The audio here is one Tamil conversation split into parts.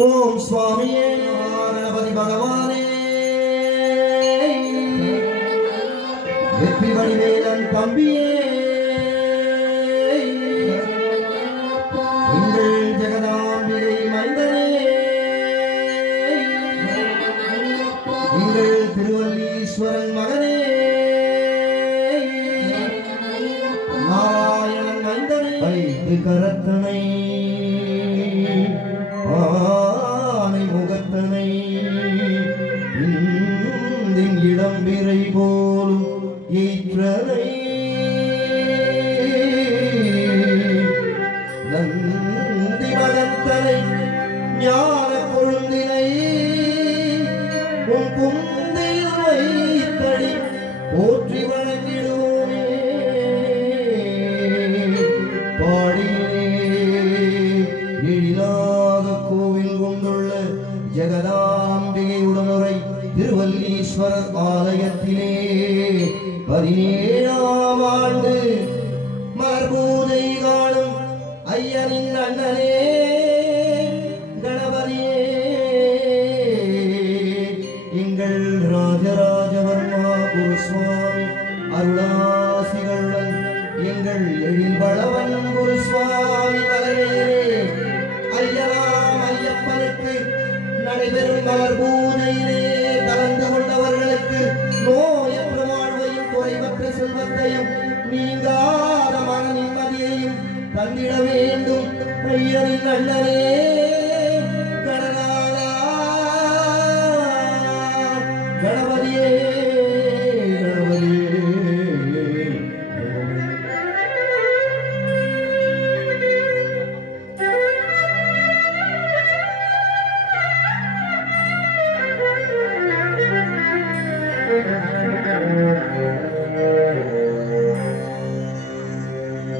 ओम स्वामी गणपति भगवाने வெற்றி வடிவேலன் தம்பியே எங்கள் ஜெகதாம்பிகை மைந்தனே எங்கள் திருவல்லீஸ்வரன் மகனே நாராயணன் மைந்தனே வைத்து கரத்தனை ஆனை முகத்தனை புந்தையில் வைத்தடி போற்றி வணங்கிடுவோமே பாடியே எழிலாக கோவில் கொண்டுள்ள ஜெகதாம்பிகை உடனுரை திருவல்லீஸ்வரர் ஆலயத்திலே 17ஆம் ஆண்டு மர்பூதை காணும் ஐயனின் அண்ணனே கணபதியே எங்கள் ராஜராஜவர்மா குருசுவாமி அருளாசிகளுடன் எங்கள் எழில் வளவன் குருசுவாமி தலைமையிலே ஐயனாம் ஐயப்பனுக்கு நடைபெறும் மலர்பூஜையிலே கலந்து கொண்டவர்களுக்கு நோயற்ற வாழ்வையும் குறைவற்ற செல்வத்தையும் நீங்காத மன நிம்மதியையும் தந்திட வேண்டும் ஐயனின் அண்ணனே கணநாதா கணபதியே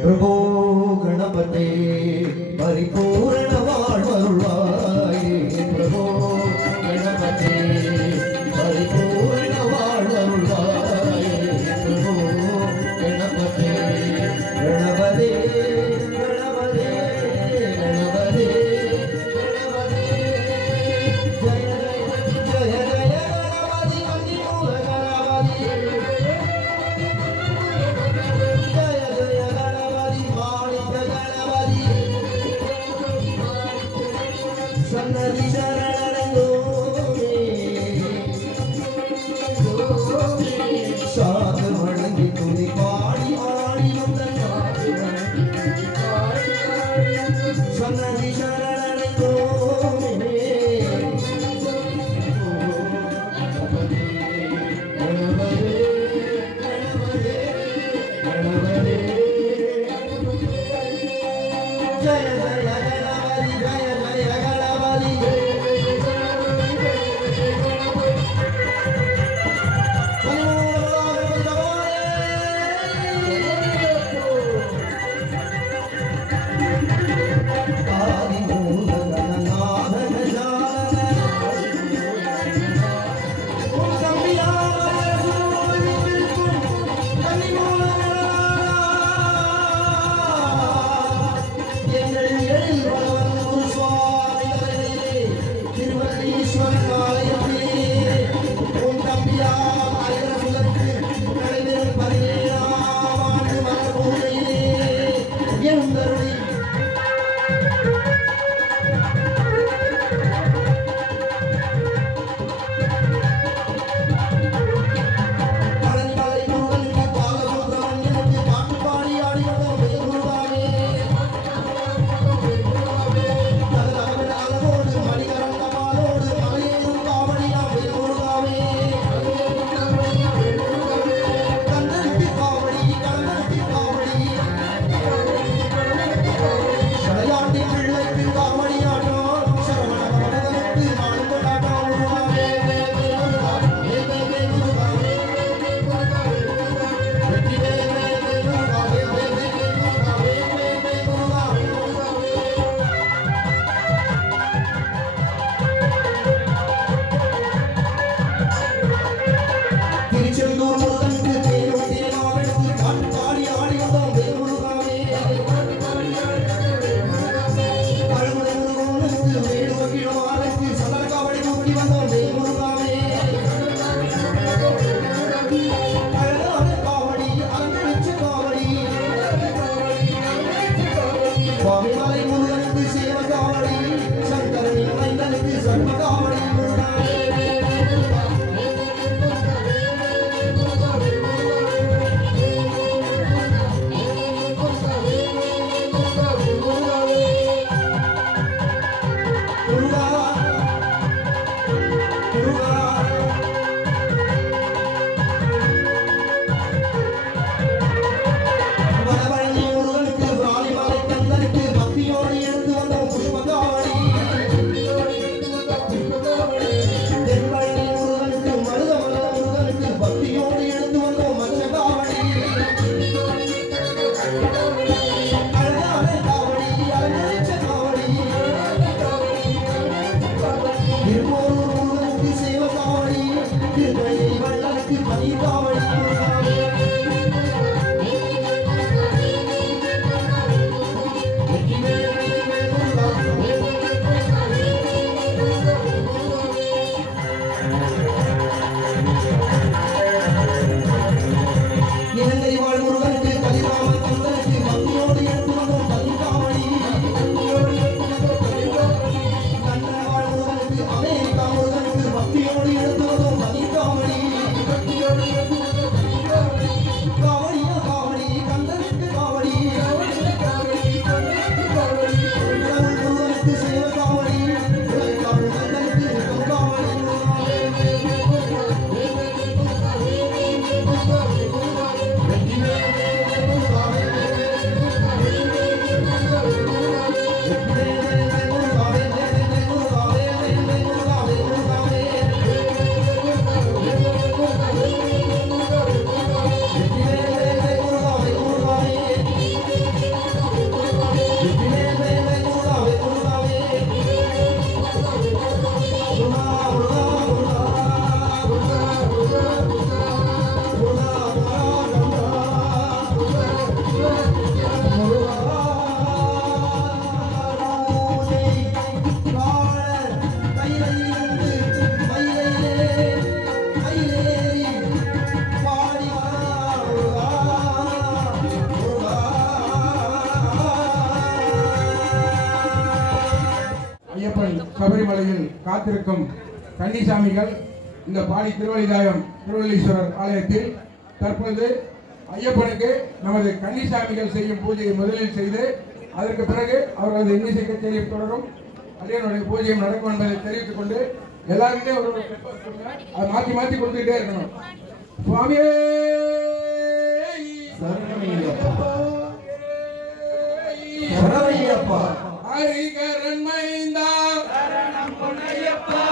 प्रभो गणपते परिपूर्ण वाळवरुळाये प्रभो गणपते परिपूर्ण वाळवरुळाये प्रभो गणपते गणपते गणपते गणपते गणपते जय जय जय गणपति कंदिमूल गणपति सन्नति शरणोरे साध वणंगी तुझी पाड़ी आड़ी वंदना सन्नति शरणोरे जय जय गणपति जय जय गणपति Muruga சபரிமலையில் காத்திருக்கும் கன்னிசாமிகள் இந்த பாடி திருவள்ளிதாயம் திருவள்ளீஸ்வரர் ஆலயத்தில் தற்போது ஐயப்பனுக்கு நமது கன்னிசாமிகள் செய்யும் பூஜையை முதலில் செய்து அதற்கு பிறகு அவர்களது இன்னிசை கச்சேரி தொடரும். அடியனுடைய பூஜையும் நடக்கும் என்பதை தெரிவித்துக் கொண்டு எல்லாருமே ஒரு அதை மாற்றி மாற்றி கொடுத்துட்டே இருக்கணும். சுவாமியே ஹரிகரன் மைந்தா சரணம் பொன்னையப்பா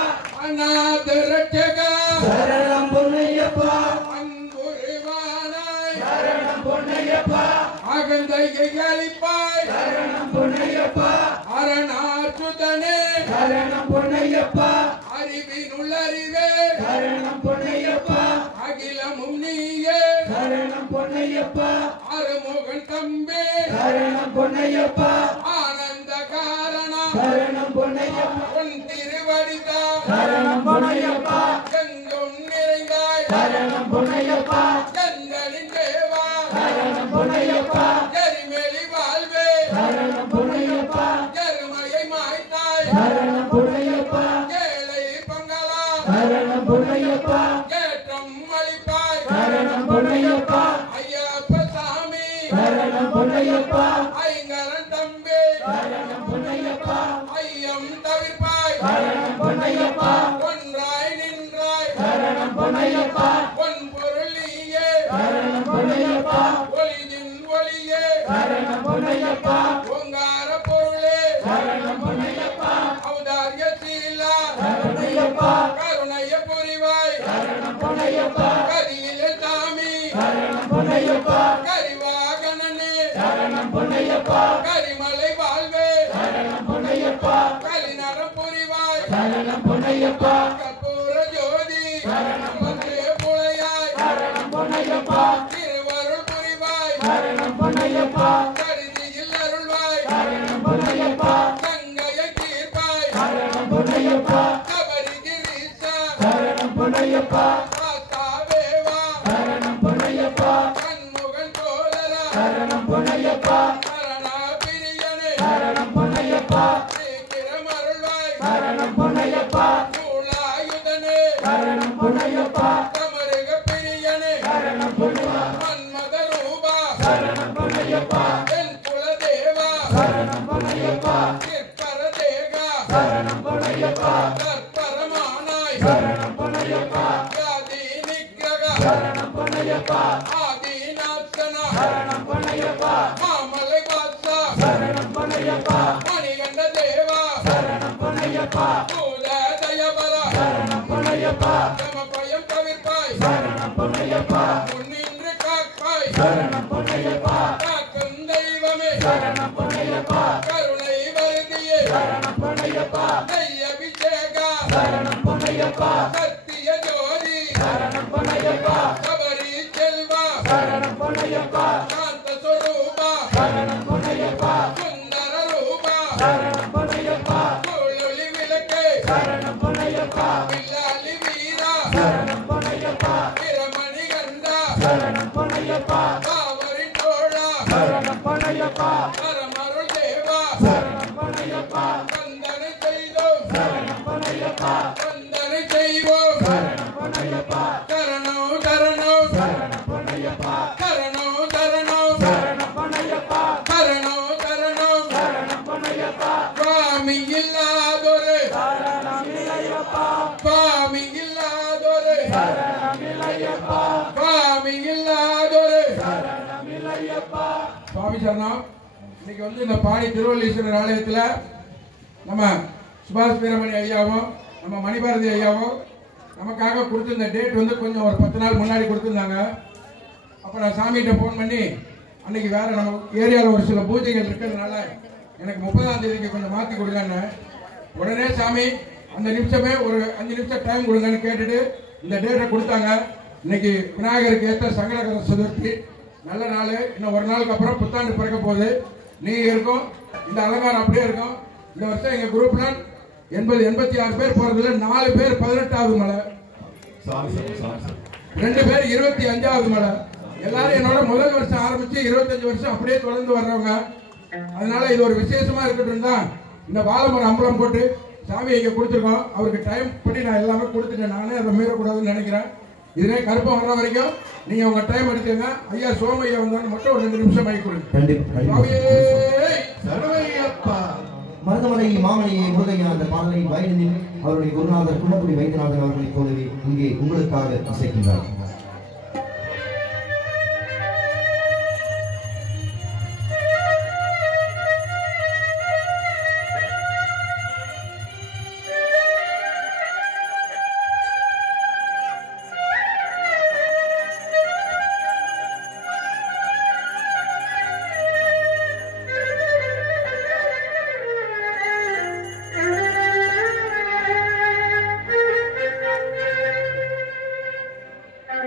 அநாத ரட்சகா சரணம் பொன்னையப்பா அன்புருவானாய் சரணம் பொன்னையப்பா அகந்தையை அளிப்பாய் சரணம் பொன்னையப்பா அரணாசுதனே சரணம் பொன்னையப்பா அறிவினுள் அறிவே சரணம் பொன்னையப்பா அகிலமும் நீயே சரணம் பொன்னையப்பா அருமுகன் தம்பி சரணம் பொன்னையப்பா சரணம் பொன்னையப்பா உன் திருவடிதா சரணம் பொன்னையப்பா எங்கும் நிறைந்தாய் சரணம் பொன்னையப்பா கந்தனின் தேவா சரணம் பொன்னையப்பா எரிமெலி வாழ்வே சரணம் பொன்னையப்பா எருமையை மாய்த்தாய் சரணம் பொன்னையப்பா ஏழை பங்களா சரணம் பொன்னையப்பா ஏற்றம் அளிப்பாய் சரணம் பொன்னையப்பா ஐயப்ப சாமி சரணம் பொன்னையப்பா ஐங்கரன் தம்பி சரணம் பொன்னையப்பா ஐயம் தவிர்ப்பாய் சரணம் பொன்னையப்பா ஒன்றாய் நின்றாய் சரணம் பொன்னையப்பா ஒன் பொருள் நீயே சரணம் பொன்னையப்பா ஒளியின் ஒளியே சரணம் பொன்னையப்பா ஓங்கார பொருளே சரணம் பொன்னையப்பா ஔதாரிய சீலா பொன்னையப்பா கருணைய புரிவாய் சரணம் பொன்னையப்பா கதியிலே சாமி சரணம் பொன்னையப்பா கரிவாகனனே சரணம் பொன்னையப்பா கரிமலை வாழ்வே சரணம் பொன்னையப்பா கலிநடம் புரிவாய் சரணம் பொன்னையப்பா கற்பூர ஜோதி சரணம் பச்சே புளையாய் சரணம் பொன்னையப்பா திருவருள் புரிவாய் சரணம் பொன்னையப்பா கருதியில் அருள்வாய் சரணம் பொன்னையப்பா கங்கையை தீர்ப்பாய் சரணம் பொன்னையப்பா கபரிகிரீசா சரணம் பொன்னையப்பா காத்தாவேவா சரணம் பொன்னையப்பா கண்முகன் தோழரா சரணம் பொன்னையப்பா சரணம் பொன்னையப்பா சீக்கிரம் அருள்வாய் சரணம் பொன்னையப்பா சூலாயுதனே சரணம் பொன்னையப்பா கமருக பிரியனே சரணம் பொன்னையப்பா மன்மத ரூபா சரணம் பொன்னையப்பா என் குலதேவா சரணம் பொன்னையப்பா கிற்பர தேகா சரணம் பொன்னையப்பா கற்பரமானாய் சரணம் பொன்னையப்பா யாதி நிக்ரக சரணம் பொன்னையப்பா ஆதிநாசனா சரணம் பொன்னையப்பா மாமலை வாசா சரணம் பொன்னையப்பா மணிகண்ட தேவா சரணம் பொன்னையப்பா பூததயபல சரணம் பொன்னையப்பா கமபயம் தவிர்ப்பாய் சரணம் பொன்னையப்பா முன்னின்று காப்பாய் சரணம் பொன்னையப்பா காக்கும் தெய்வமே சரணம் பொன்னையப்பா கருணை வருதியே சரணம் பொன்னையப்பா நெய் அபிஷேகா சரணம் பொன்னையப்பா சத்திய ஜோதி சுவாமி இல்லாதொரு சரணமில்லையப்பா சுவாமி இல்லாதொரு சரணமில்லையப்பா. சுவாமி சரணம். இன்னைக்கு வந்து இந்த பாடி திருவள்ளீஸ்வரர் ஆலயத்துல நம்ம சுபாஷ் வீரமணி ஐயாவும் நம்ம மணிபாரதி ஐயாவும் நமக்காக கொடுத்திருந்த டேட் வந்து கொஞ்சம் ஒரு 10 நாள் முன்னாடி கொடுத்திருந்தாங்க. அப்ப நான் சாமிகிட்ட போன் பண்ணி அன்னைக்கு வேற நம்ம ஏரியாவில் ஒரு சில பூஜைகள் இருக்கிறதுனால எனக்கு 30ஆம் தேதிக்கு கொஞ்சம் மாத்தி கொடுங்கன்னு உடனே சாமி அந்த நிமிஷமே ஒரு 5 நிமிஷம் டைம் கொடுங்கன்னு கேட்டுட்டு இந்த டேட்டை கொடுத்தாங்க. இன்னைக்கு விநாயகருக்கு ஏற்ற சங்கடகர சதுர்த்தி நல்ல நாள். இன்னும் ஒரு நாளுக்கு அப்புறம் புத்தாண்டு பிறக்க போகுது. நீங்க இருக்கும் இந்த அலங்காரம் அப்படியே இருக்கும். இந்த வருஷம் எங்க குரூப்ல 86 பேர் போறதுல 4 பேர் 18வது மலை, 2 பேர் 25வது மலை. எல்லாரும் என்னோட முதல் வருஷம் ஆரம்பிச்சு 25 வருஷம் அப்படியே தொடர்ந்து வர்றவங்க. அதனால இது ஒரு விசேஷமா இருக்கட்டும் தான் இந்த வாழைமரம் அம்பலம் போட்டு சாமியை இங்க கொடுத்துருக்கோம். அவருக்கு டைம் படி நான் எல்லாமே கொடுத்துட்டேன். நானே அதை மீறக்கூடாதுன்னு நினைக்கிறேன். இதே கருப்பம் வர்ற வரைக்கும் நீங்க உங்க டைம் எடுத்துங்க. ஐயா சோமையா வந்தாலும் மட்டும் ஒரு 2 நிமிஷம் ஆகி கொடுங்க. மருதமலை மாமணியை முருகையா அந்த பாடலை வயலில் அவருடைய குருநாதர் குன்னக்குடி வைத்தியநாதன் அவர்களை போலவே இங்கே உங்களுக்காக இசைக்கின்றார். Thank you.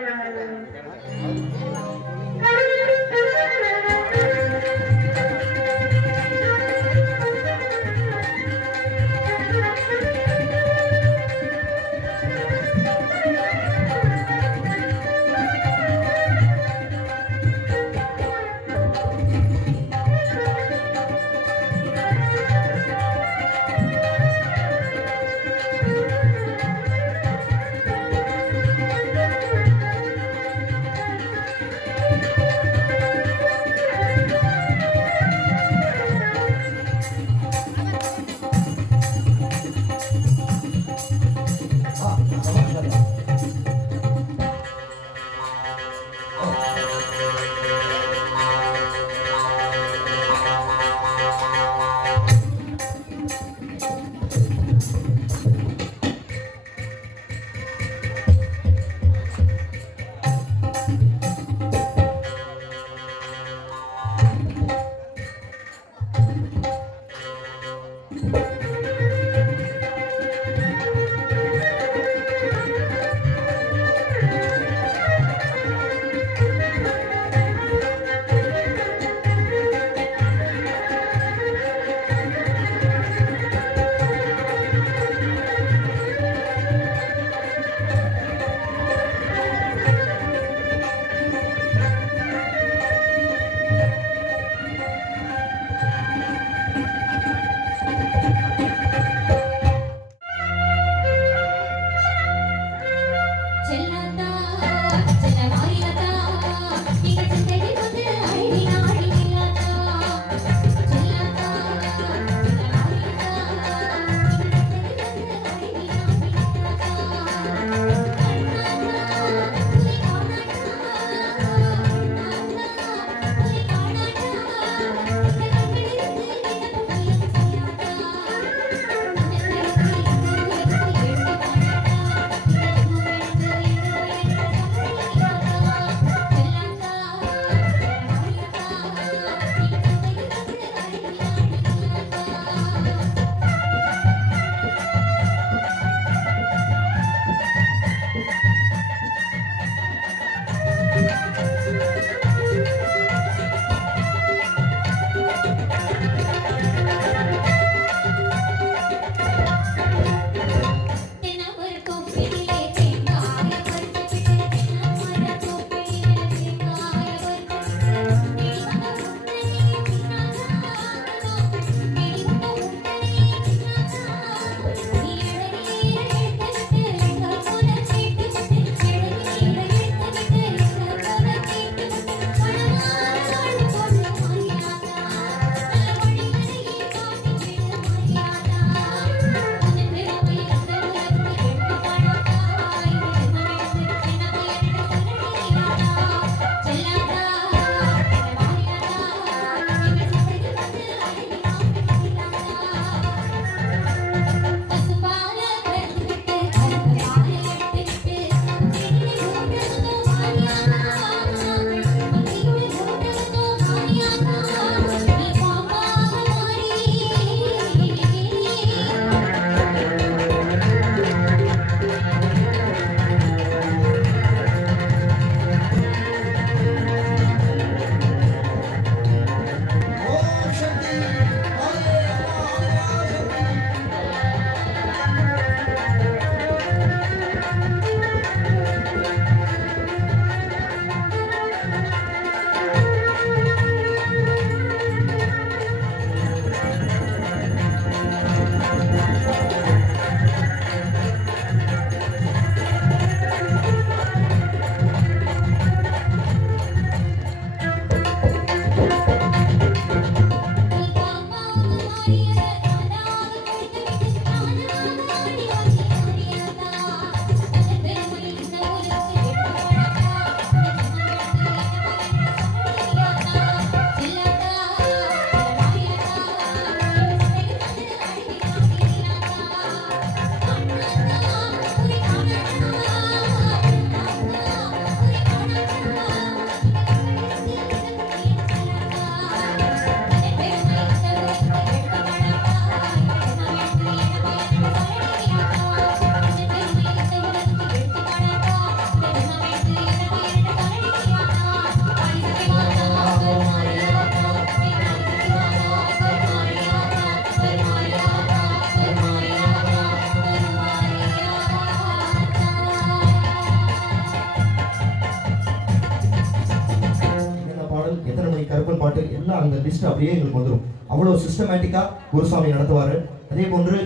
அந்த லிஸ்ட் அப்படியே எங்களுக்கு வந்துடும். அவ்வளோ சிஸ்டமேட்டிக்கா குருசாமி நடத்துவாரு. அதே போன்று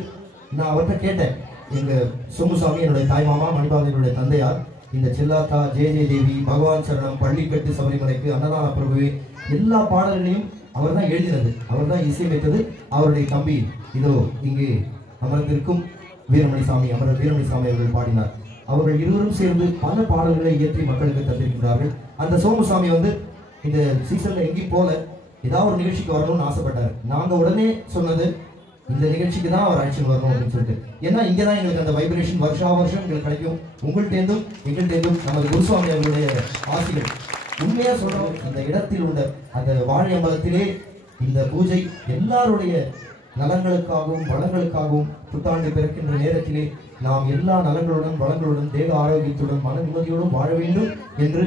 நான் அவர்கிட்ட கேட்டேன், எங்க சோமுசாமி என்னுடைய தாய்மாமா, மணிபாலனுடைய தந்தையார், இந்த செல்லாத்தா, ஜே தேவி, பகவான் சரணம், பள்ளிக்கட்டு, சபரிமலைக்கு, அன்னதான பிரபுவே எல்லா பாடல்களையும் அவர் தான் எழுதினது, அவர் தான் இசையமைத்தது. அவருடைய தம்பி இதோ இங்கே அமர்ந்திருக்கும் வீரமணிசாமி, அமரர் வீரமணிசாமி அவர்கள் பாடினார். அவர்கள் இருவரும் சேர்ந்து பல பாடல்களை இயற்றி மக்களுக்கு தந்திருக்கிறார்கள். அந்த சோமுசாமி இந்த சீசன்ல எங்கேயும் போல ஏதாவது ஒரு நிகழ்ச்சிக்கு வரணும்னு ஆசைப்பட்டார். நாங்க உடனே சொன்னது, இந்த நிகழ்ச்சிக்கு தான் அவர் அழைச்சிட்டு வரணும் அப்படின்னு சொல்லிட்டு. ஏன்னா இங்கதான் எங்களுக்கு அந்த வைப்ரேஷன் வருஷா வருஷம் எங்களுக்கு கிடைக்கும். உங்கள்கிட்டேருந்தும் எங்கள்கிட்டேருந்தும் நமது குருசுவாமி அவர்களுடைய ஆசிரியர் உண்மையா சொல்றோம். அந்த இடத்தில் உள்ள அந்த வாழை அம்பலத்திலே இந்த பூஜை எல்லாருடைய நலங்களுக்காகவும் வளங்களுக்காகவும் புத்தாண்டு பிறக்கின்ற நேரத்திலே நாம் எல்லா நலங்களுடன் வளங்களுடன் தேக ஆரோக்கியத்துடன் மன நிம்மதியோடும் வாழ வேண்டும் என்று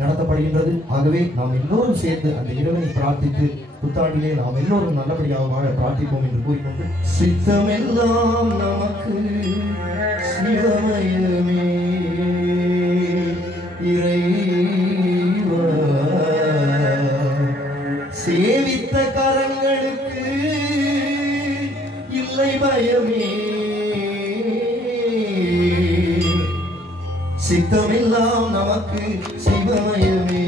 நடத்தப்படுகின்றது. ஆகவே நாம் எல்லோரும் சேர்ந்து அந்த இறைவனை பிரார்த்தித்து புத்தாண்டிலே நாம் எல்லோரும் நல்லபடியாக வாழ பிரார்த்திப்போம் என்று கூறிக்கொண்டு, சித்தமெல்லாம் நமக்கு சிவமயமே இறைவா, சேவித்த கரங்களுக்கு இல்லை பயமே, சித்தமெல்லாம் நமக்கு சிவமயமே,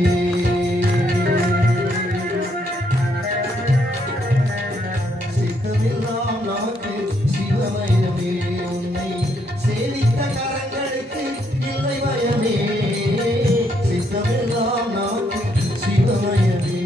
சித்தமெல்லாம் நமக்கு சிவமயமே, உன்னை சேவித்த கரங்களுக்கு இல்லை பயமே, சித்தமெல்லாம் நமக்கு சிவமயமே.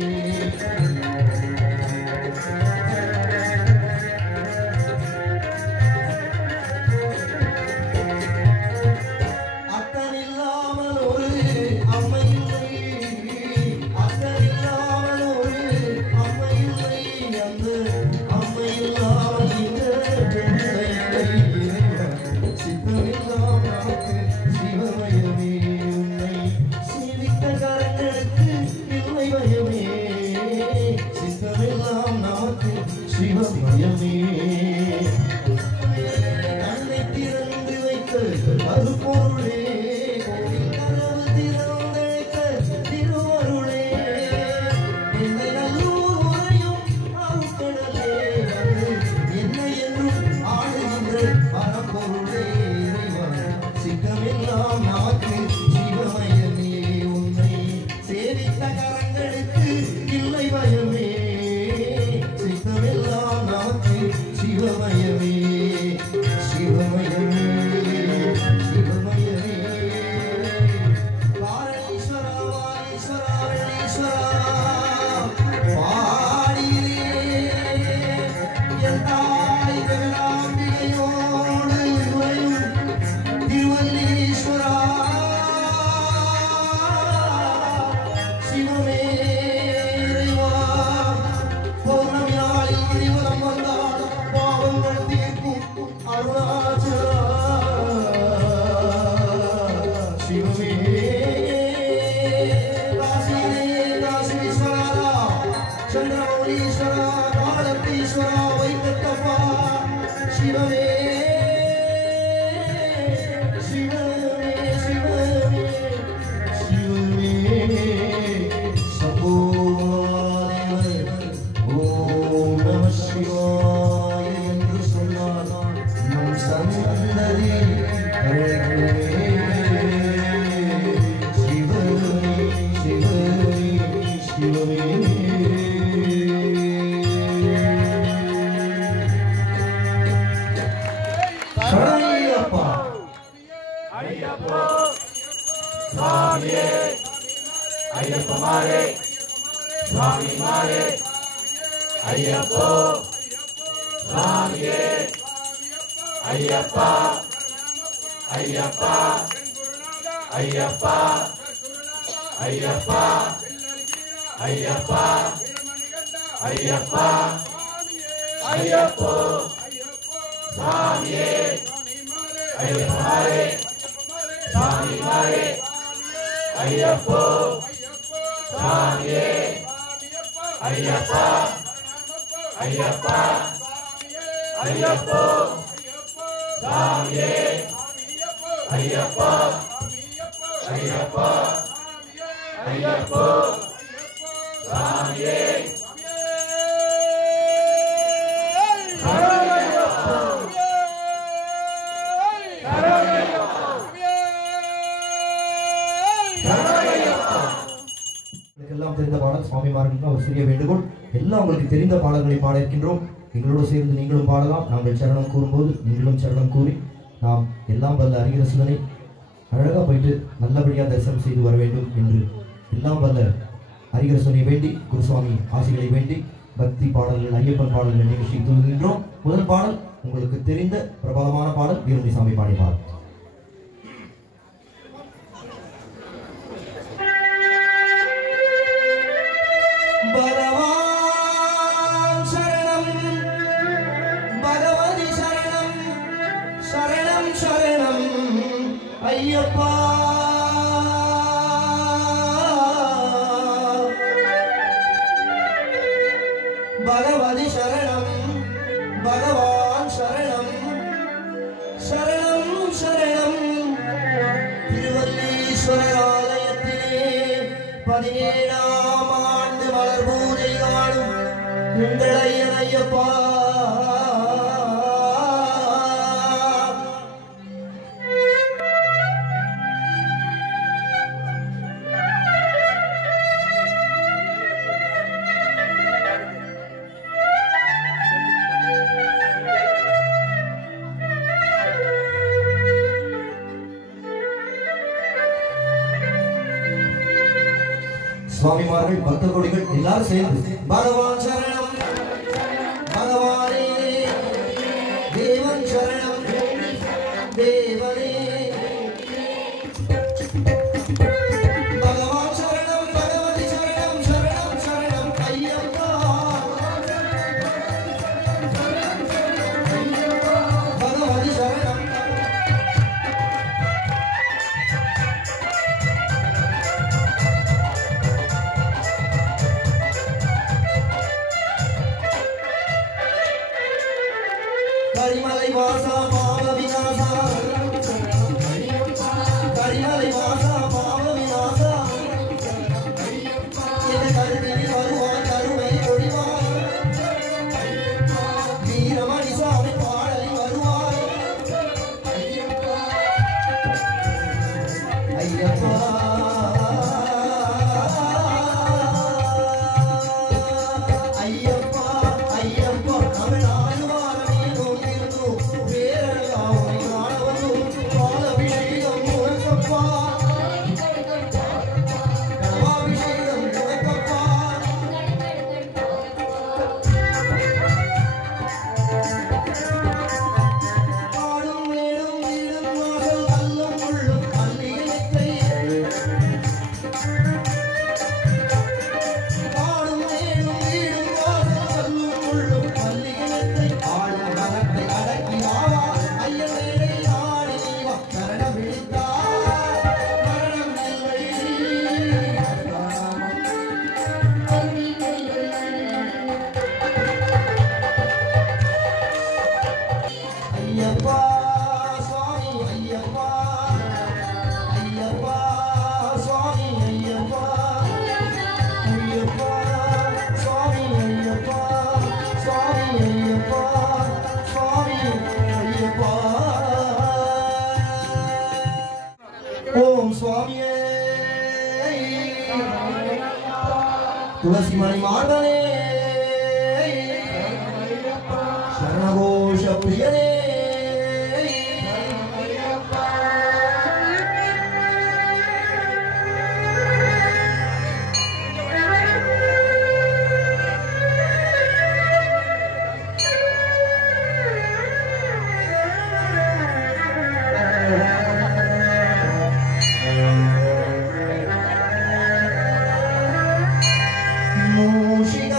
யாருக்கெல்லாம் தெரிந்த பாடல் சுவாமிமார்களுக்கு ஒரு சிறிய வேண்டுகோள். எல்லாம் உங்களுக்கு தெரிந்த பாடல்களை பாட இருக்கின்றோம். எங்களோடு சேர்ந்து நீங்களும் பாடலாம். நாங்கள் சரணம் கூறும்போது நீங்களும் சரணம் கூறி நாம் எல்லாம் வல்ல அரிகரசுதனை அழகாக போயிட்டு நல்லபடியாக தரிசனம் செய்து வர வேண்டும் என்று எல்லாம் வல்ல அரிகரசுதனை வேண்டி குருசுவாமி ஆசிகளை வேண்டி பக்தி பாடல்கள் ஐயப்பன் பாடல்கள் நிகழ்ச்சி துவங்குகின்றோம். முதல் பாடல் உங்களுக்கு தெரிந்த பிரபலமான பாடல் வீரமணிசாமி பாடிய பாடல். ஐயப்பா பகவதி சரணம் பகவான் சரணம் சரணம் சரணம். திருவல்லீஸ்வரர் ஆலயத்திலே 17ஆம் ஆண்டு மலர் பூஜை காணும் உங்கள் ஐயன் ஐயப்பா. சுவாமிமார்கள் பக்த கோடிகள் எல்லாரும் சேர்ந்து பகவான் சரணம் பகவானே தேவன் சரணம் தேவனே பகவான் சரணம் பகவதி சரணம் சரணம் சரணம் ஐயப்பா பகவதி சரணம். கரிமலை வாசா பாவ விநாசா கரிமலை வாசா பாவ விநாசா என கருதில் வருவாய் கருணை ஒழிவாய் வீரமணி சாமி பாடலில் வருவாய் ஐயப்பா ஐயப்பா ஐயப்பா தமிழ்நாடு ஐயப்பா சுவாமி ஐயப்பா ஐயப்பா சுவாமி ஐயப்பா ஐயப்பா சுவாமி ஐயப்பா சுவாமி ஐயப்பா சுவாமி ஐயப்பா. ஓம் சுவாமியே துளசி மணி மார்பனே சரணகோஷ பிரியனே மூஷிக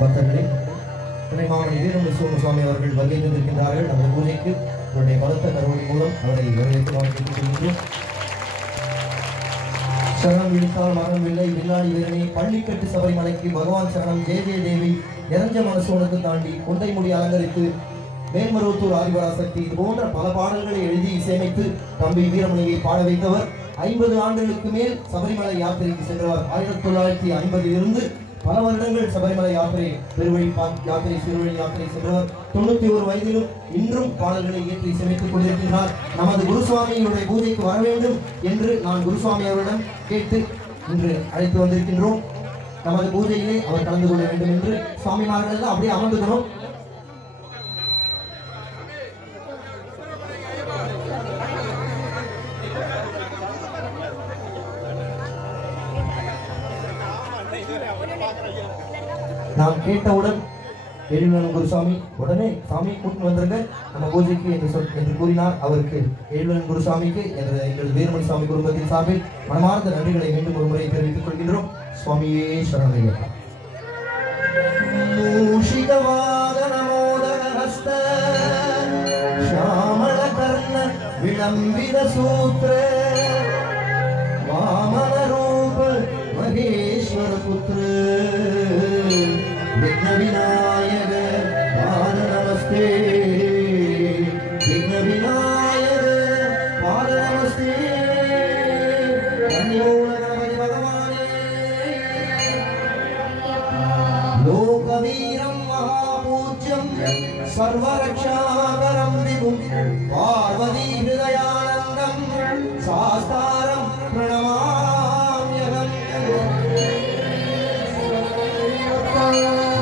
பக்தர்களே, துணை மாமணி வீரமணி சுவாமி அவர்கள் வருகை தந்திருக்கின்றார்கள். நமது பூஜைக்கு அவருடைய பலத்த கருவடி மூலம் அவரை வரவேற்று வாழ்த்துக் கொள்கின்றோம். சரணம் விழித்தால் மரணம் இல்லை, வில்லாடி வீரனே, பள்ளிக்கட்டு சபரிமலைக்கு பகவான் சரணம், ஜெய ஜெய தேவி, நிறைஞ்ச மனசோனத்தை தாண்டி கொண்டைமுடி அலங்கரித்து மேல்மருவத்தூர் ஆதிபராசக்தி, இது போன்ற பல பாடல்களை எழுதி இசையமைத்து தம்பி வீரமணியை பாட வைத்தவர். 50 ஆண்டுகளுக்கு மேல் சபரிமலை யாத்திரைக்கு சென்றவர். 1950 பல வருடங்கள் சபரிமலை யாத்திரை, பெருவழி யாத்திரை, சிறுவழி யாத்திரை சென்றவர். 91 வயதிலும் இன்றும் பாடல்களை ஏற்றி இசையமைத்துக் கொண்டிருக்கிறார். நமது குருசுவாமியினுடைய பூஜைக்கு வர வேண்டும் என்று நான் குருசுவாமி அவரிடம் கேட்டு இன்று அழைத்து வந்திருக்கின்றோம். நமது பூஜையிலே அவர் கலந்து கொள்ள வேண்டும் என்று சுவாமிமார்கள் எல்லாம் அப்படியே அமர்ந்துகிறோம். நாம் கேட்டவுடன் ஏழுவன் குருசாமி உடனே சாமி கூட்டு வந்திருங்க நம்ம பூஜைக்கு என்று கூறினார். அவருக்கு ஏழுவன் குருசாமிக்கு எங்கள் வீரமணி சாமி குடும்பத்தின் சார்பில் மனமார்ந்த நன்றிகளை மீண்டும் ஒரு முறை தெரிவித்துக் கொள்கின்றோம். சுவாமியே சரணமையா. விளம்பித சூத்திர வாமன ரூப மகேஸ்வர புத்திர விக்ன விநாயக பாத நமஸ்தே, விக்ன விநாயக பாத நமஸ்தே, கன்னிமூல கணபதி பகவானே, லோகவீரம் மகாபூஜ்யம் சர்வரக்ஷாகரம் விபும் பார்வதி ஹிருதயானந்தம் சாஸ்தாரம் பிரணமாம்யகம்,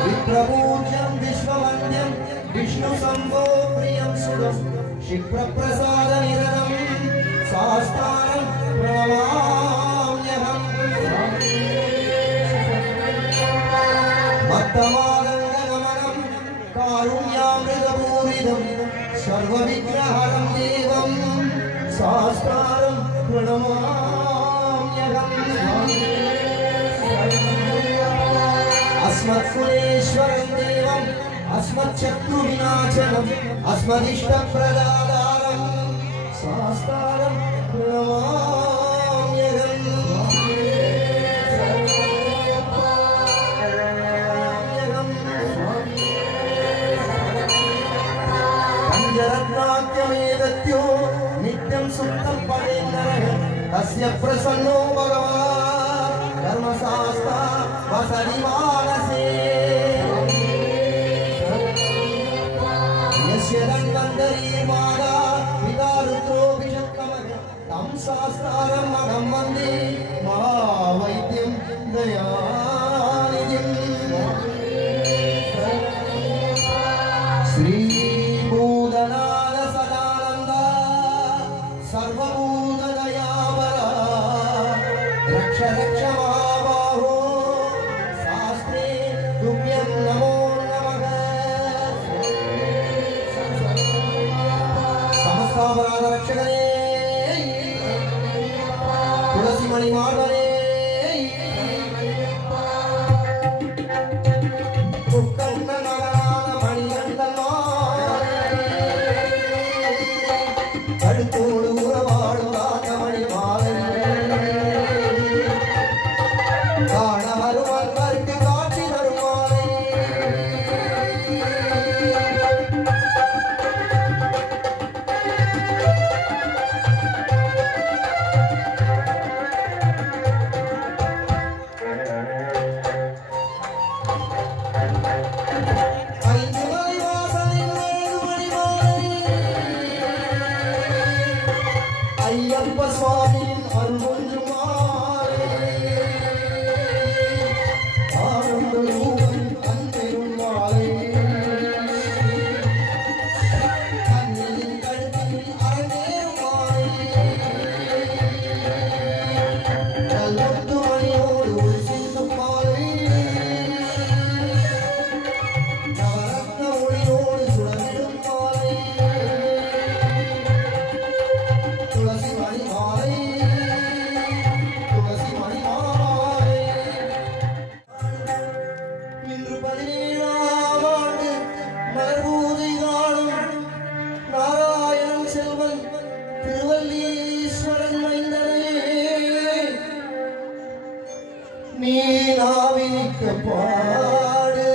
விப்ரபூஜ்யம் விஸ்வவந்தியம் விஷ்ணு சம்போ பிரியம் சுதம் க்ஷிப்ரப்ரசாத நிரதம் சாஸ்தாரம் பிரணமாம்யகம், மத்தமாதங்கமனம் காருண்யாமிருதபூரிதம் சர்வவிக்னஹரம் தேவம் சாஸ்தாரம் பிரணமாம்யகம், अस्मत्कुलेश्वरं देवं अस्मच्छत्रुविनाशनं अस्मदिष्टप्रदातारं शास्तारं प्रणमाम्यहम्, पञ्चरत्नाख्यमेतत्यो नित्यं सुप्तं पदेन्द्रः तस्य प्रसन्नो भगवान् धर्मशास्ता वसति मानसे, यस्य धन्वन्तरीर्माला पिता रुद्रोऽभिषक्तमः तं शास्तारम् अहं वन्दे महावैद्यं दयानिधिम्, श्रीभूतनाथ सदानन्द सर्वभूतदयावरा रक्ष रक्ष महाबाहो शास्त्रे तुभ्यं नमो नमः, समस्तापराध रक्षकने तुलसीमणि माधवने கழுத்தோடு உறவாடும் ராஜமணி மாலை காண வருவதற்கு காட்சி தரும் மாலை, நீ நாவினிக்க பாடு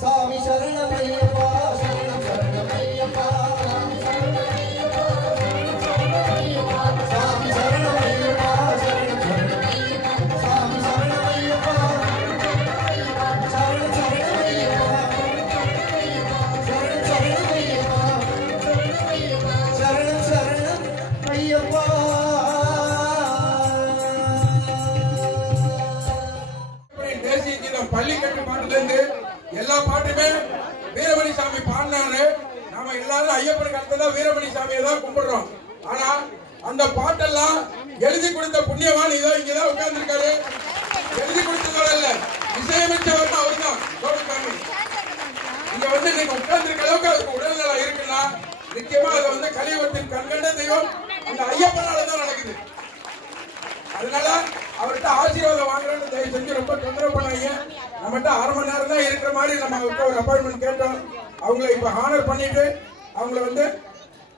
சாமி சரணமையப்பா சரணம் சரணமையப்பா சாமி சரணமையப்பா சரணம் சரணமையப்பா சாமி சரணமையப்பா சரணம் சரணமையப்பா சரணம் சரணமையப்பா சரணம் சரணம் ஐயப்பா. தேசிய கீதம் பள்ளிக்கட்டு பாட்டுல இருந்து எல்லா பாட்டுமே வீரமணி சாமி பாடினாரு. நாம எல்லாரும் ஐயப்பனுக்கு அடுத்ததா வீரமணி சாமியை தான் கும்பிடுறோம். ஆனா அந்த பாட்டெல்லாம் எழுதி கொடுத்த புண்ணியவான் இதோ இங்கதான் உட்கார்ந்து இருக்காரு. எழுதி கொடுத்ததோட இல்ல, இசையமைச்சவர் அவர் தான் கோவிசாமி. இங்க வந்து நீங்க உட்கார்ந்து இருக்க அளவுக்கு அதுக்கு உடல்நலம் இருக்குன்னா நிச்சயமா அது வந்து கலியுகத்தின் கண்கண்ட தெய்வம் அந்த ஐயப்பனால தான் நடக்குது. அதனால அவர்கிட்ட ஆசீர்வாதம் வாங்குறேன்னு தயவு செஞ்சு ரொம்ப தொந்தரவு பண்ணாங்க. நம்மகிட்ட 1/2 மணி நேரம் தான் இருக்கிற மாதிரி நம்ம அவர்கிட்ட ஒரு அப்பாயின்மெண்ட் கேட்டோம். அவங்களை இப்ப ஹானர் பண்ணிட்டு அவங்கள வந்து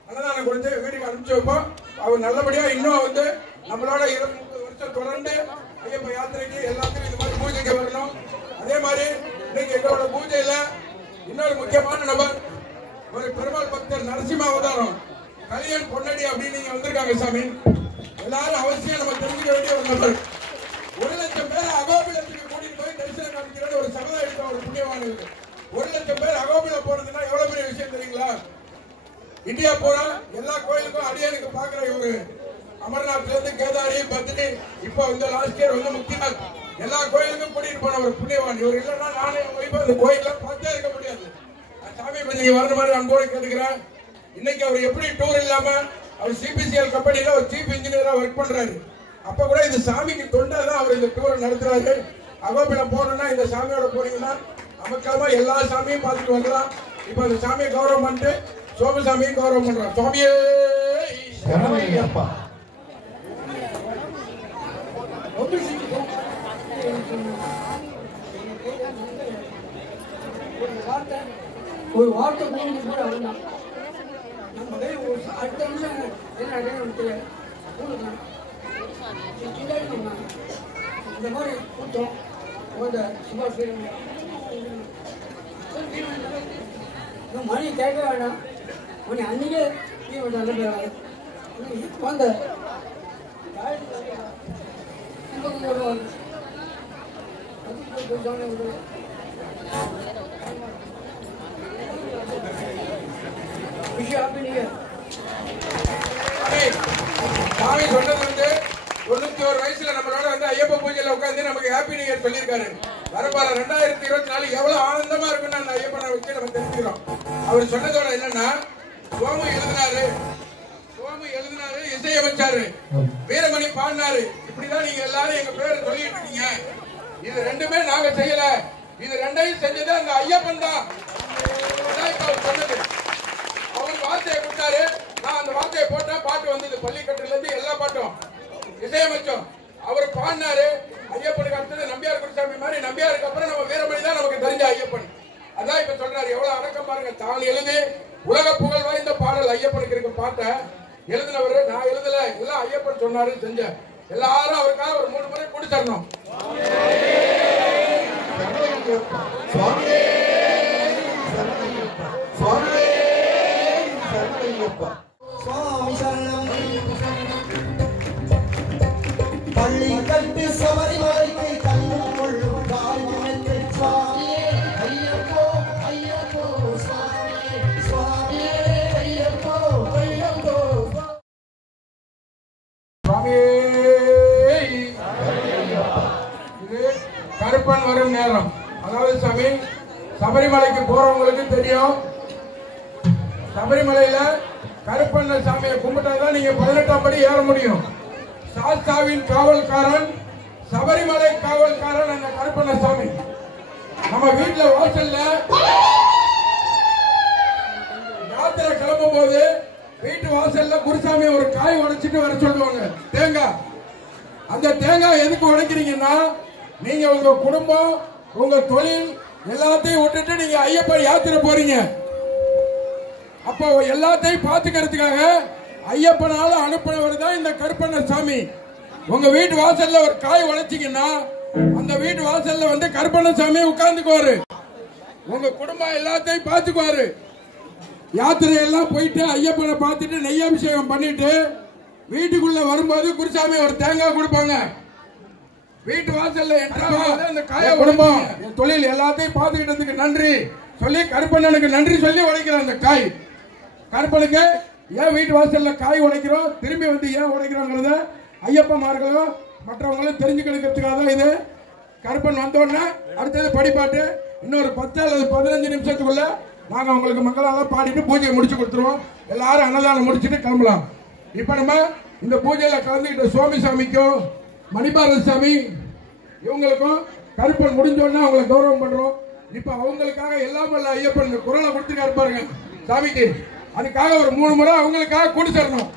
அன்னதானம் கொடுத்து வீட்டுக்கு அனுப்பிச்சு வைப்போம். அவர் நல்லபடியா இன்னும் வந்து நம்மளோட 20-30 வருஷம் தொடர்ந்து ஐயப்ப யாத்திரைக்கு எல்லாத்துக்கும் இது மாதிரி பூஜைக்கு வரணும். அதே மாதிரி இன்னைக்கு எங்களோட பூஜையில இன்னொரு முக்கியமான நபர் ஒரு பெருமாள் பக்தர் நரசிம்ம அவதாரம் கலியன் பொன்னடி அப்படின்னு நீங்க வந்திருக்காங்க சாமி. எல்லாரும் அவசியம் நம்ம தெரிஞ்சுக்க வேண்டிய ஒரு நபர். 1,00,000 பேர் அகோபிலத்துக்கு கூட்டிட்டு போய் தரிசனம் காமிக்கிறேன்னு ஒரு சபதம் எடுத்த ஒரு புண்ணியவான் இருக்கு. 1,00,000 பேர் அகோபில போறதுன்னா எவ்வளவு பெரிய விஷயம் தெரியுங்களா? இந்தியா போற எல்லா கோயிலுக்கும் அடியானுக்கு பாக்குற இவரு அமர்நாத்ல இருந்து கேதாரி பத்ரி இப்ப இந்த லாஸ்ட் இயர் வந்து முக்திநாத் எல்லா கோயிலுக்கும் கூட்டிட்டு போன ஒரு புண்ணியவான். இவர் இல்லைன்னா நானே போய் அந்த கோயில பார்த்தே இருக்க முடியாது. சாமி கொஞ்சம் வர்ற மாதிரி அன்போடு கேட்டுக்கிறேன். இன்னைக்கு அவர் எப்படி டூர் இல்லாம அவர் சிபிசிஎல் கம்பெனில ஒரு சீஃப் இன்ஜினியரா ஒர்க் பண்றாரு. அப்ப கூட இந்த சாமிக்கு தொண்டா தான் அவர் இந்த டூரை நடத்துறாரு. அகோபிலம் போறோம்னா இந்த சாமியோட போனீங்கன்னா நமக்காக எல்லா சாமியும் பார்த்துட்டு வந்துடலாம். இப்ப அந்த சாமியை கௌரவம் பண்ணிட்டு சோமசாமியும் கௌரவம் பண்றோம். சுவாமியே சரணமையப்பா. ஒரு வார்த்தை கூடி கூட வரலாம். நம்ம அடுத்த நிமிஷம் என்ன இந்த மாதிரி கூட்டம் சுபாஷ் மணி கேட்க வேண்டாம். மணி அன்னைக்கே வந்த சாமி சொன்னது வந்து 91 வயசுல நம்மளோட வந்து ஐயப்ப பூஜையில உட்கார்ந்து நமக்கு ஹாப்பி நியூ இயர் சொல்லியிருக்காரு. வரப்பாற 2024 எவ்வளவு ஆனந்தமா இருக்குன்னு அந்த ஐயப்பனை வச்சு நம்ம தெரிஞ்சுக்கிறோம். அவர் சொன்னதோட என்னன்னா சோமு எழுதினாரு, இசையமைச்சாரு, வீரமணி பாடினாரு. இப்படிதான் நீங்க எல்லாரும் எங்க பேரு சொல்லிட்டு இருக்கீங்க. இது ரெண்டுமே நாங்க செய்யல, இது ரெண்டையும் செஞ்சது அந்த ஐயப்பன் தான். சொன்னது அவர் வார்த்தையை கொடுத்தாரு. நான் அந்த வார்த்தையை போட்டா பாட்டு வந்தது. பள்ளிக்கட்டுல இருந்து எல்லா பாட்டும் இசையமைச்சோம். அவர் பாடினாரு. ஐயப்பனுக்கு அடுத்தது நம்பியார் குருசாமி மாதிரி, நம்பியாருக்கு அப்புறம் நம்ம வீரமணி தான் நமக்கு தெரிஞ்ச ஐயப்பன். அதான் இப்ப சொல்றாரு. எவ்வளவு அடக்கம் பாருங்க. தான் எழுதி உலக புகழ் வாய்ந்த பாடல் ஐயப்பனுக்கு இருக்க பாட்டை எழுதினவரு. நான் எழுதல, எல்லாம் ஐயப்பன் சொன்னாரு செஞ்ச. எல்லாரும் அவருக்காக ஒரு 3 முறை குடிச்சிடணும். சுவாமி சரணம் பள்ளிக்கட்டு சபரிமலைக்கு கண்ணும் கொள்ளும் காரியத்தை சுவாமியே ஐயப்போ ஐயப்போ சுவாமியே சுவாமியே ஐயப்போ ஐயப்போ இது கருப்பன் வரும் நேரம். அதாவது சாமி சபரிமலைக்கு போறவங்களுக்கு தெரியும். சபரிமலையில கருப்பண்ண சாமியை கும்பிட்டாதான் நீங்க 18ஆம் படி ஏற முடியும். சாஸ்தாவின் காவல்காரன், சபரிமலை காவல்காரன் அந்த கருப்பண்ண சாமி. நம்ம வீட்டுல வாசல்ல யாத்திரை கிளம்பும் போது வீட்டு வாசல்ல குருசாமி ஒரு காய் உடைச்சிட்டு வர சொல்லுவாங்க. தேங்காய். அந்த தேங்காய் எதுக்கு உடைக்கிறீங்கன்னா நீங்க உங்க குடும்பம், உங்க தொழில் எல்லாத்தையும் விட்டுட்டு நீங்க ஐயப்பன் யாத்திரை போறீங்க. அப்போ எல்லாத்தையும் பாத்துக்கிறதுக்காக ஐயப்பனால அனுப்பினவர் தான் இந்த கருப்பண்ண சாமி. உங்க வீட்டு வாசல்ல ஒரு காய் உடைச்சிங்கன்னா அந்த வீட்டு வாசல்ல வந்து கருப்பண்ணசாமி உட்கார்ந்துக்குவாரு. உங்க குடும்பம் எல்லாத்தையும் பாத்துக்குவாரு. யாத்திரை எல்லாம் போயிட்டு ஐயப்பனை பார்த்துட்டு நெய்யபிஷேகம் பண்ணிட்டு வீட்டுக்குள்ள வரும்போது குருசாமி ஒரு தேங்காய் கொடுப்பாங்க. வீட்டு வாசல்ல அந்த காய குடும்பம் தொழில் எல்லாத்தையும் பார்த்துக்கிட்டதுக்கு நன்றி சொல்லி கருப்பண்ணனுக்கு நன்றி சொல்லி உடைக்கிறோம். அந்த காய் கருப்பனுக்கு ஏன் வீட்டு வாசல்ல காய் உடைக்கிறோம், திரும்பி வந்து ஏன் உடைக்கிறோங்கிறத ஐயப்பமார்களும் மற்றவங்களும் தெரிஞ்சுக்கிறதுக்காக தான் இது. கருப்பன் வந்தோடனே அடுத்தது படிப்பாட்டு இன்னொரு 10 அல்லது 15 நிமிஷத்துக்குள்ள நாங்க உங்களுக்கு மங்களெல்லாம் பாடிட்டு பூஜையை முடிச்சு கொடுத்துருவோம். எல்லாரும் அன்னதானம் முடிச்சுட்டு கிளம்பலாம். இப்ப நம்ம இந்த பூஜையில கலந்துக்கிட்ட சுவாமிசாமிக்கும் மணிபாரத சாமி இவங்களுக்கும் கருப்பன் முடிஞ்சோடனே அவங்களை கௌரவம் பண்றோம். இப்ப அவங்களுக்காக எல்லாம் வல்ல ஐயப்பன் குரலை கொடுத்துக்காரு பாருங்க சாமிக்கு. அதுக்காக ஒரு 3 முறை அவங்களுக்காக கூட்டி தரணும்.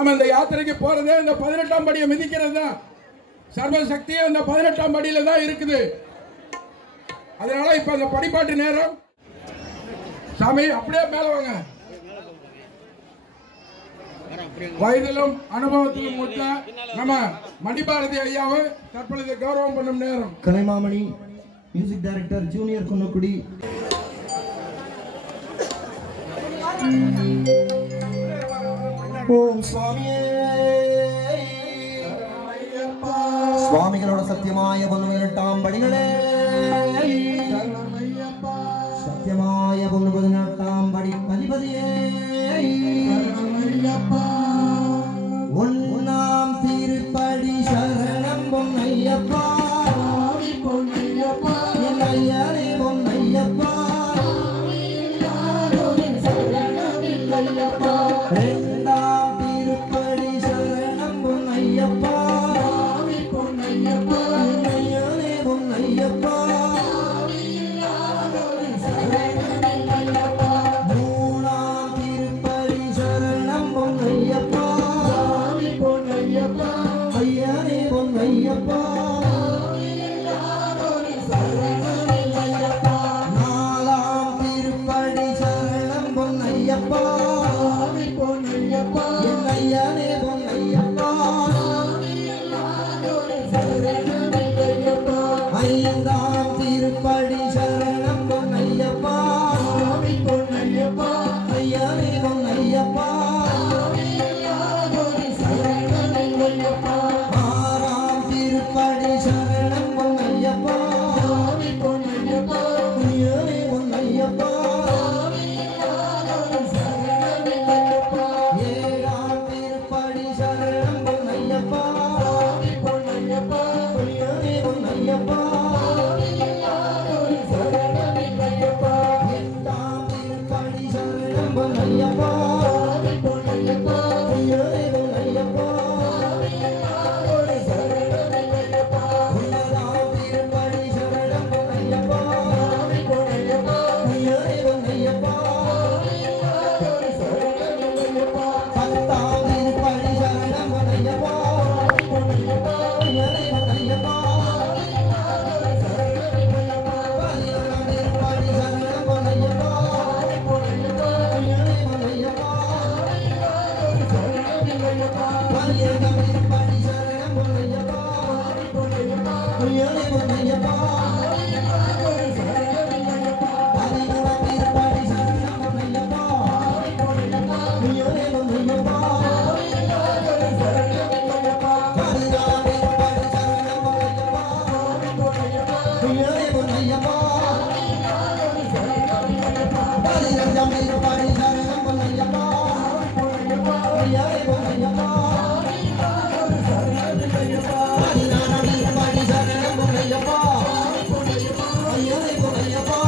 நாம இந்த யாத்திரைக்கு போறதே இந்த 18ஆம் படியை மிதிக்கிறது தான். சர்வசக்தியும் இந்த 18ஆம் படியில தான் இருக்குது. அதனால இப்ப அந்த படிப்பாட்டு நேரம். சாமி அப்படியே மேல வாங்க. வயதிலும் அனுபவத்திலும் மூத்த நம்ம மணிபாரதி ஐயாவை தற்பொழுது கௌரவம் பண்ணும் நேரம். Kalaimamani music director junior Kunnakudi. ஓம் சுவாமியே. சுவாமிகளோட சத்தியமாய 18ஆம் படிகளே. சத்தியமாய 18ஆம் படி அதிபதியே. ஒன்னாம் திருப்படி சரணம் பொன்னையப்பா. என் ஐயனே பொன்னையப்பா. இரண்டாம் திருப்படி சரணம் பொன்னையப்பா. என் ஐயனே பொன்னையப்பா. மூணாம் திருப்படி சரணம் பொன்னையப்பா. ஐயனே பொன்னையப்பா. நாலாம் திருப்படி சரணம் பொன்னையப்பா. என் ஐயனே பொன்னையப்பா. ஐந்தாம் திருப்படி சரணம் பொன்னையப்பா. ஐயனே பொன்னையப்பா. ஆறாம் திருப்படி சரணம் பொன்னையப்பா. ஐயனே பொன்னையப்பா. ஏழாம் திருப்படி சரணம் பொன்னையப்பா. ஐயனே பொன்னையப்பா. எட்டாம் திருப்படி சரணம் பொன்னையப்பா. ஐயனே பொன்னையப்பா. ஒன்பதாம் திருப்படி சரணம் பொன்னையப்பா. ஐயனே பொன்னையப்பா. பத்தாம் திருப்படி சரணம் பொன்னையப்பா. ஐயனே பொன்னையப்பா. பதினொன்றாம் திருப்படி சரணம் பொன்னையப்பா. ஐயனே பொன்னையப்பா. பன்னிரண்டாம் திருப்படி சரணம் பொன்னையப்பா. ஐயனே பொன்னையப்பா. பதிமூணாம் திருப்படி சரணம் பொன்னையப்பா. ஐயனே பொன்னையப்பா. பதினாறாம் திருப்படி சரணம் பொன்னையப்பா. ஐயனே பொன்னையப்பா. பதினஞ்சாம் திருப்படி சரணம் பொன்னையப்பா. ஐயனே பொன்னையப்பா. பதினாறாம் திருப்படி சரணம் பொன்னையப்பா. ஐயனே பொன்னையப்பா.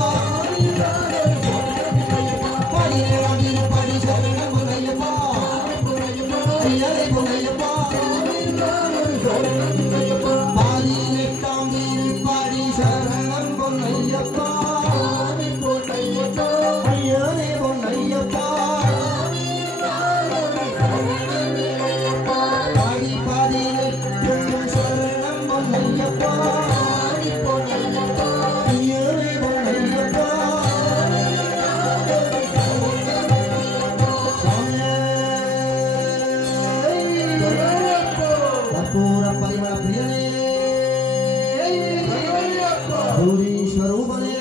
பதினேழாம் திருப்படி சரணம் பொன்னையப்பா. ஐயனே பொன்னையப்பா. பதினெட்டாம் திருப்படி சரணம் பொன்னையப்பா. ஐயனே பொன்னையப்பா. படி பதினெட்டு சரணம் பொன்னையப்பா. ஐயனே பொன்னையப்பா. கற்பூர பரிமள பிரியனே. ஜோதி ஸ்வரூபனே.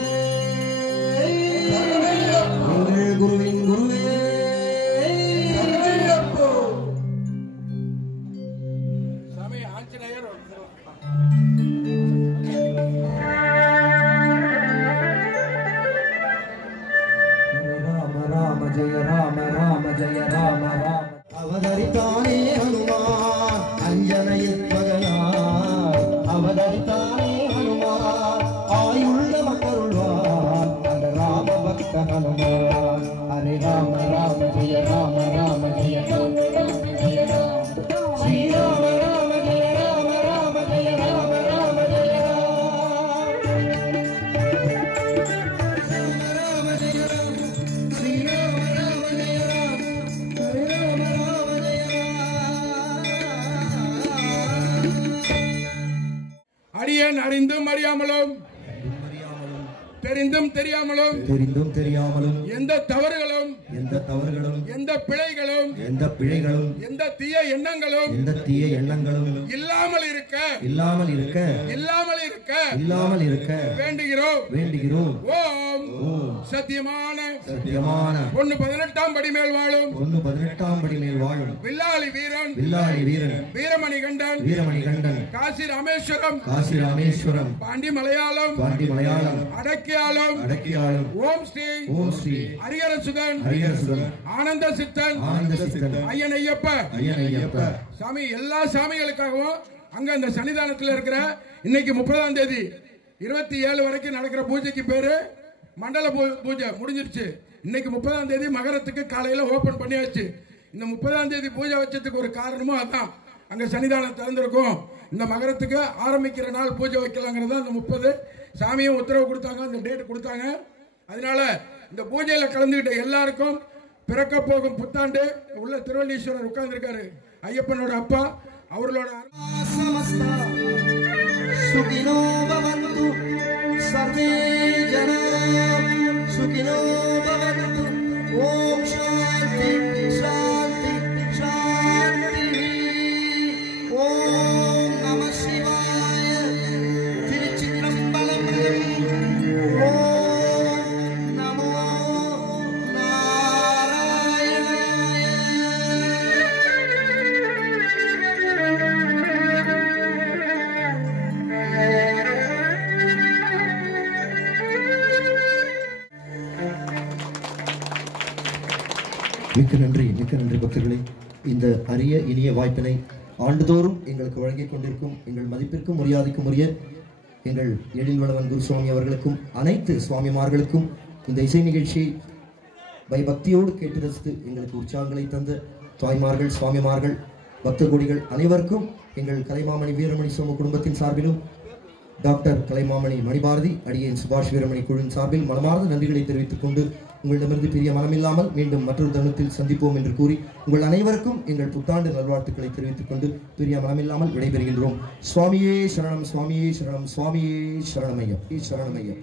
எங்கள் குருவின் குருவே. சாமி ஆஞ்சநேயர். ராம ராம ஜெய ராம ராம ஜெய ராம ராம. அவதரித்தானே ஹனுமான் அஞ்சனையில் மகனார். அவதரித்தானே ஹனுமான் ஆயுள்ள மக்களுள்வார். அந்த ராம பக்த ஹனுமான். ஹரே ராம ராம ஜெய ராம ராம ஜெய ஸ்ரீராம ராம ஜெய ராம ராம ஜெய ராம ராம ஜெய ராம. அடியேன் அறிந்தும் அறியாமலும் தெரிந்தும் தெரியாமலும் எந்த தவறுகளும் எந்த பிழைகளும் எந்த தீய எண்ணங்களும் இல்லாமல் இருக்க வேண்டுகிறோம். ஓம் சத்தியமான பொண்ணு 18ஆம் படி மேல் வாழும் வில்லாளி வீரன் வீரமணி கண்டன் காசி ராமேஸ்வரம் பாண்டி மலையாளம் அடக்கியாலும் ஓம் ஸ்ரீ ஹரிஹரசுதன் ஆனந்த சித்தன் ஐயன் ஐயப்ப சாமி. எல்லா சாமிகளுக்காகவும் அங்க அந்த சன்னிதானத்தில் இருக்கிற இன்னைக்கு 30ஆம் தேதி 27 வரைக்கும் நடக்கிற பூஜைக்கு பேரு மண்டல பூஜை முடிஞ்சிருச்சு. இன்னைக்கு 30ஆம் தேதி மகரத்துக்கு காலையில ஓபன் பண்ணியாச்சு. இந்த 30ஆம் தேதி பூஜை வச்சதுக்கு ஒரு காரணமும் அதான். அங்க சன்னிதானம் திறந்திருக்கும். இந்த மகரத்துக்கு ஆரம்பிக்கிற நாள் பூஜை வைக்கலாங்கிறது அந்த 30 சாமியும் உத்தரவு கொடுத்தாங்க, அந்த டேட் கொடுத்தாங்க. அதனால இந்த பூஜையில கலந்துகிட்ட எல்லாருக்கும் பிறக்க போகும் புத்தாண்டு உள்ள திருவள்ளீஸ்வரர் உட்கார்ந்து இருக்காரு, ஐயப்பனோட அப்பா, அவர்களோட சுகினோ பவந்து சர்வே ஜனாः சுகினோ பவந்து. ஓம் சாந்தி சாந்தி சாந்தி. ஓம் நம சிவாய. திருச்சிற்றம்பலம். ஓம் நமோ மிக்க நன்றி பக்தர்களே. இந்த அரிய இனிய வாய்ப்பினை ஆண்டுதோறும் எங்களுக்கு வழங்கிக் கொண்டிருக்கும் எங்கள் மதிப்பிற்கும் மரியாதைக்கும் உரிய எங்கள் எழில் வளவன் குருசுவாமி அவர்களுக்கும் அனைத்து சுவாமிமார்களுக்கும் இந்த இசை நிகழ்ச்சியை பயபக்தியோடு கேட்டு ரசித்து எங்களுக்கு உற்சாகங்களை தந்த தாய்மார்கள், சுவாமிமார்கள், பக்த கோடிகள் அனைவருக்கும் எங்கள் கலைமாமணி வீரமணி சோம குடும்பத்தின் சார்பிலும் டாக்டர் கலைமாமணி மணிபாரதி அடியேன் சுபாஷ் வீரமணி குழுவின் சார்பில் மனமார்ந்த நன்றிகளை தெரிவித்துக் கொண்டு உங்களிடமிருந்து பிரிய மனமில்லாமல் மீண்டும் மற்றொரு தருணத்தில் சந்திப்போம் என்று கூறி உங்கள் அனைவருக்கும் எங்கள் புத்தாண்டு நல்வாழ்த்துக்களை தெரிவித்துக் கொண்டு பிரிய மனமில்லாமல் விடைபெறுகின்றோம். சுவாமியே சரணம், சுவாமியே சரணம், சுவாமியே சரணமையா, சரணமையா.